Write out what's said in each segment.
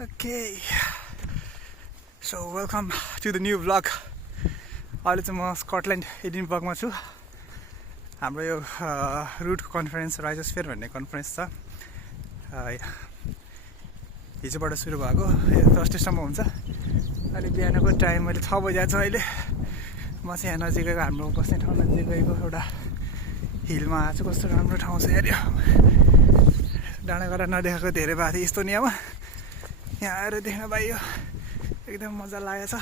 Okay, so welcome to the new vlog. अहिले चाहिँ म स्कटल्यान्ड एडिनबर्गमा छु. हाम्रो यो रुट कन्फरेन्स राइजोस्फियर भन्ने कन्फरेन्स छ. हिजोबाट सुरु भएको, थर्सडेसम्म हुन्छ. अहिले बिहानको टाइम मैले 6 बजे छ. अहिले म चाहिँ यहाँ नजिकैको हाम्रो बस्ने ठाउँ नजिकैको एउटा हिलमा आएको छु. कस्तो राम्रो ठाउँ छ यार. डाँडाकाँडा नदेखेको धेरै भएको थियो इस्तोनियामा. यहाँ आएर देख्न पाइयो, एकदम मजा लागेछ.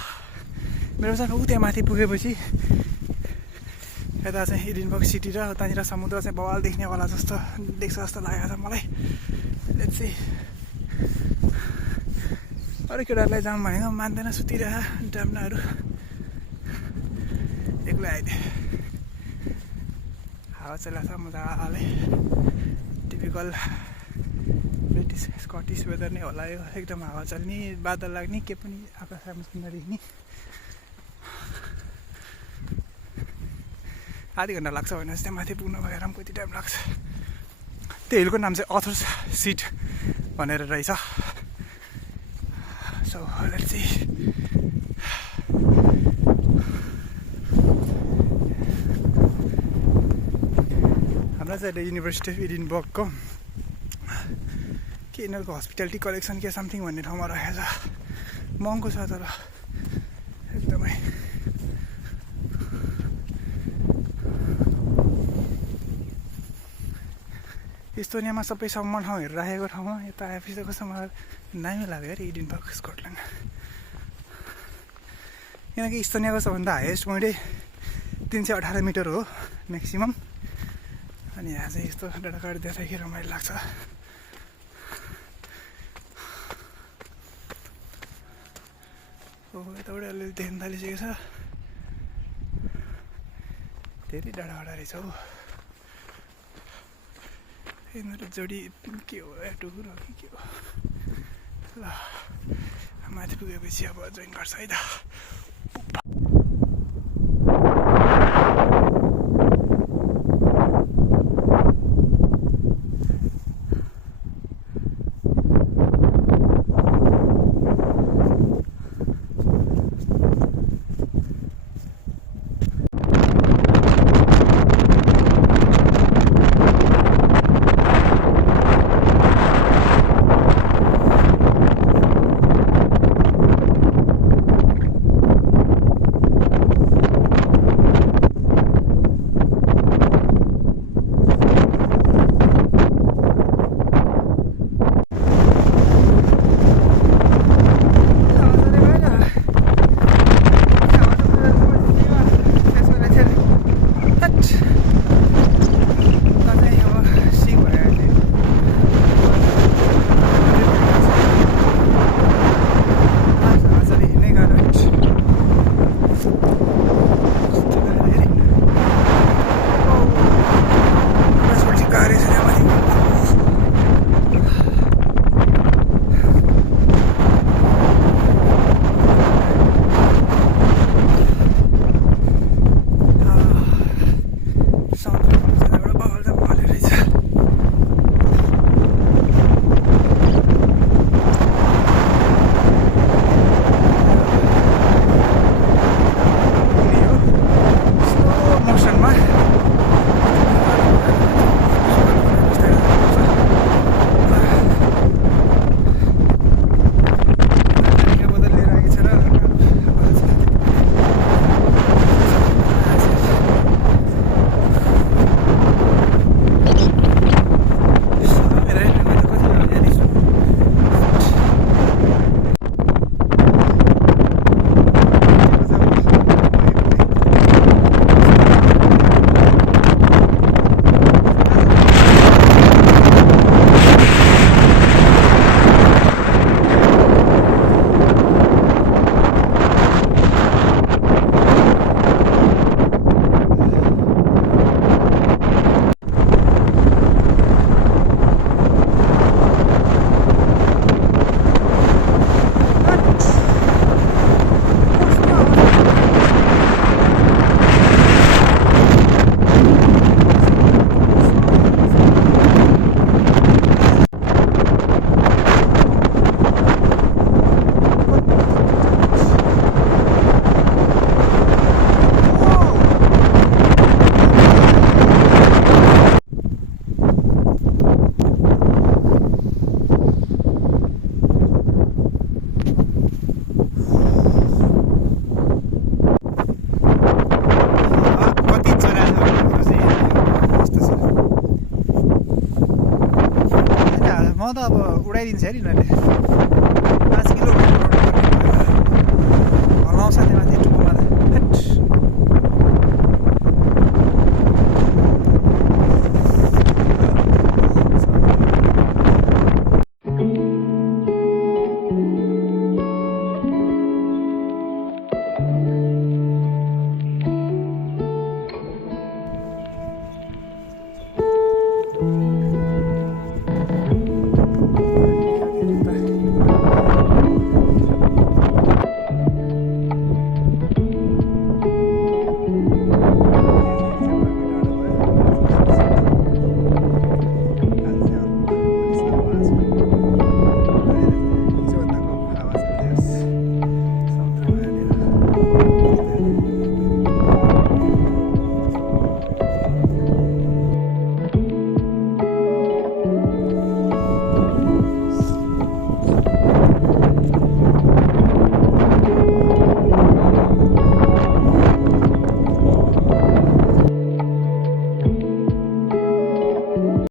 मेरो चाहिँ त्यहाँ माथि पुगेपछि यता चाहिँ एडिनबर्ग सिटी र उतानिर समुद्र चाहिँ बवाल देख्नेवाला जस्तो देख्छ जस्तो लागेको छ मलाई. Let's see. अरू केटाहरूलाई जाउँ भनेको मान्दैन, सुतिरह डाम्नाहरू. एक्लै आइदिए. हावा चलिरहेको छ मजाले. टिपिकल ब्रिटिस स्कटिस वेदर नै होला यो. एकदम हावा चल्ने, बादल लाग्ने, के पनि आकाश राम्रोसँग नदेख्ने. आधी घन्टा लाग्छ भने चाहिँ माथि पुग्न भएर पनि कति टाइम लाग्छ. त्यो हिलको नाम चाहिँ अथर्स सिट भनेर रहेछ. So let's see. हाम्रो चाहिँ युनिभर्सिटी अफ एडिनबर्गको के यिनीहरूको हस्पिटालिटी कलेक्सन के समथिङ भन्ने ठाउँमा रहेको छ. महँगो छ तर एकदमै. इस्तोनियामा सबै सम्म ठाउँहरू राखेको ठाउँमा यता आएपछि त कस्तो मलाई दामी लाग्यो अरे एडिनबर्ग स्कटल्यान्ड. किनकि इस्तोनियाको सबभन्दा हाइएस्ट पोइन्टै 318 मिटर हो म्याक्सिमम्. अनि यहाँ चाहिँ यस्तो डाँडाकाँडा देख्दाखेरि रमाइलो लाग्छ. यताबाट अलिअलि देख्न थालिसकेको छ. धेरै डाँडाकाँडा रहेछ हौ. यिनीहरू जोडी के हो, टुकुर हो कि के हो. ल माथि पुगेपछि अब जोइन गर्छ है त. उडाइदिन्छ हेर यिनीहरूले 5 किलो